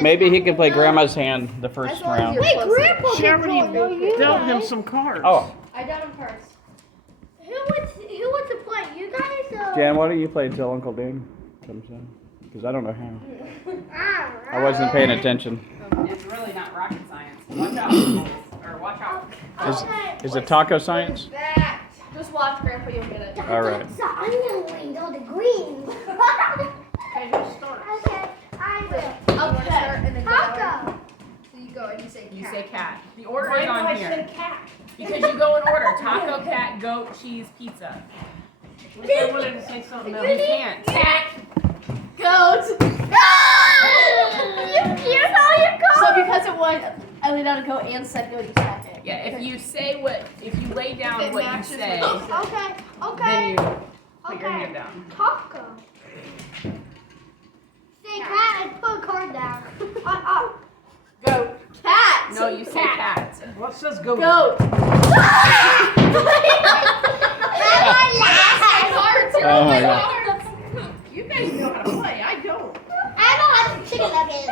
Maybe he can play Grandma's hand the first round. Wait, Grandpa! She already dealt him some cards. Oh, I got him first. Who wants to play? You guys? Jan, why don't you play until Uncle Dan comes in? Because I don't know how. I wasn't paying attention. It's really not rocket science. Watch out, boys. Or watch out. Is it taco science? Just watch, Grandpa. You'll get it. All right. So I'm gonna wait all the greens. Okay, who starts? Okay, I will. I'll start and then go. Taco. So you go and you say cat. You say cat. The order Why is do I on say here. cat? Because you go in order. Taco, cat, goat, cheese, pizza. I wanted to say something You else. can't. Cat. Goat. Here's all your cards. So because it was, I laid out a goat and said goat, you said it. Yeah, if you lay down If it what you matches say, what you Okay, then okay. you put your hand down. Taco. Say cat and put a card down. Goat. Cat. No, you say cat. What says go? Goat. Oh my God. You guys know how to play. I don't. I don't have chicken nuggets. A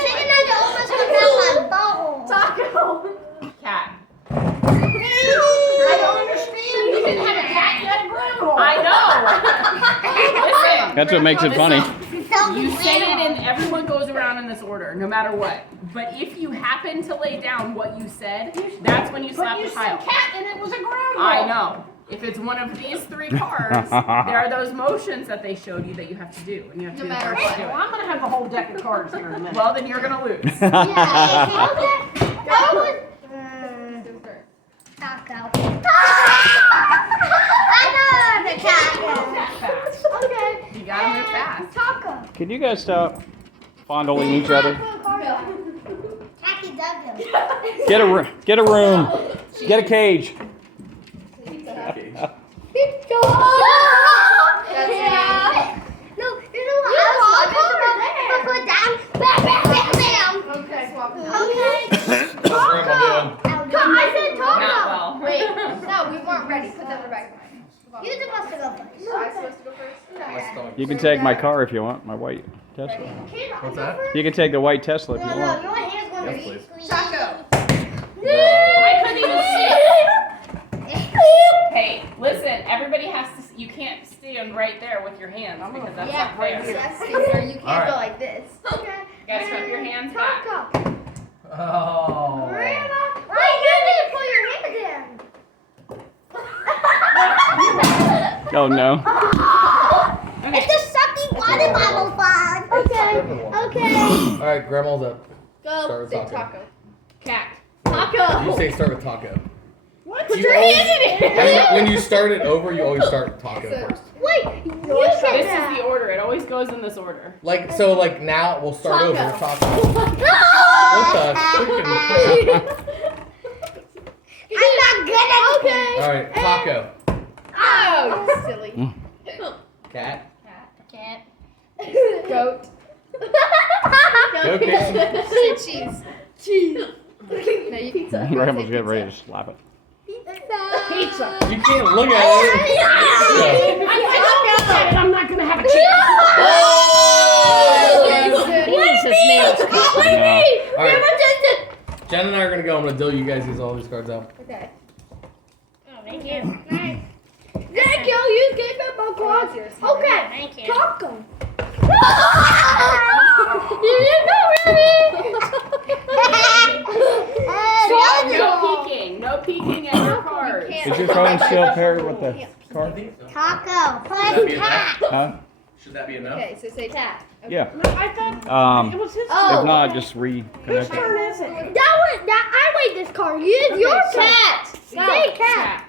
chicken nugget almost comes out my bowl. Taco. Cat. I don't understand. You didn't have a cat yet, Grandma. I know. Listen. That's what makes it funny. You say it and everyone goes around in this order, no matter what. But if you happen to lay down what you said, that's when you slap But you the said pile. cat and it was a grandma. I know. If it's one of these three cards, there are those motions that they showed you that you have to do, and you have to No do the matter first what. to do Well, it. I'm gonna have a whole deck of cards here in a minute. Well, then you're gonna lose. Taco. I know the taco. Fast. Okay. You gotta move fast. Taco. Can you guys stop fondling each other? Tacky Douglas. Get a room. Get a cage. No, you know what? I was put down. Bam, bam, bam, bam. Okay, swap it. Okay. Grandma I said Not taco. well. Wait, no, we weren't ready. Put that in the back. You're supposed to go first. I'm supposed to go first? did. You can take my car if you want, my white Tesla. What's that? You can take the white Tesla if you No, want. your hand's going to Yes, please. squeeze. Taco. I couldn't even see. Hey, listen, everybody has to, you can't stand right there with your hands because that's Yeah, not fair. That's safer. You can't All right. go like this. Okay. You gotta put your hands back. Taco. Oh. Grandma. Wait, you need to put your hand down. Oh no. It's the sucky water bottle fun. Okay. Okay. All right, Grandma's up. Go. Start with Say taco. taco. Cat. Taco. You say start with taco. What? Put You your always- hand in it. When you start it over, you always start taco first. Wait, you This said is that. the order. It always goes in this order. Like so, like now we'll start over with taco. No! What the freaking? I'm not good at Okay. All right, taco. Oh, silly. Cat. Cat. Goat. Okay. Say cheese. Cheese. No, you pizza. Grandma's getting ready to slap it. Pizza. You can't look at it. I said I'm not gonna have a chance. No. All right. Jen and I are gonna go. I'm gonna deal you guys these all these cards out. Okay. Thank you. Thank you. You gave me my cards. Okay. Thank you. Taco. No peeking. No peeking at your cards. Is your phone still paired with the card? Taco. That'd Plus be cat. Huh? Should that be enough? Okay, so say cat. Okay. Yeah. No, I thought it was his Oh. If not, just reconnect Whose it. turn is it? I weighed this card. Use your cat. Go. Say cat.